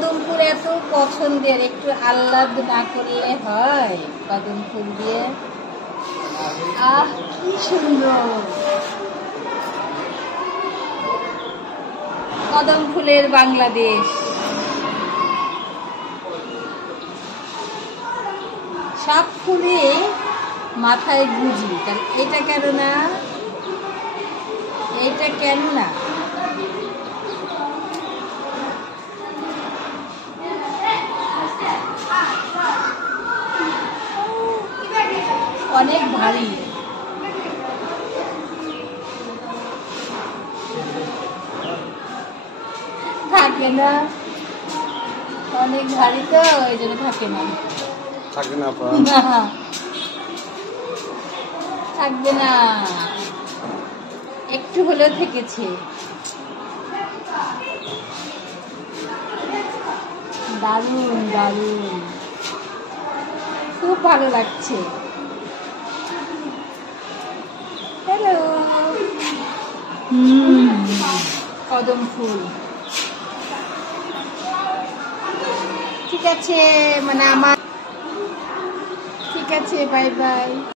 কদমপুর এত পছন্দের, একটু আহ্লাদ না করলে হয়? কদম ফুল দিয়ে আহ কি সুন্দর! কদম ফুলের বাংলাদেশ। সব ফুলে মাথায় গুজি, এটা কেন না, এটা কেন না? অনেক ভারী। থাকে না, অনেক ভারী তো ওই জন্য থাকে না। থাকে না, থাকবে না, একটু হলেও থেকেছে। দারুণ দারুণ, খুব ভালো লাগছে। হ্যালো, কদম ফুল। ঠিক আছে, মানে আমার ঠিক আছে, বাই বাই।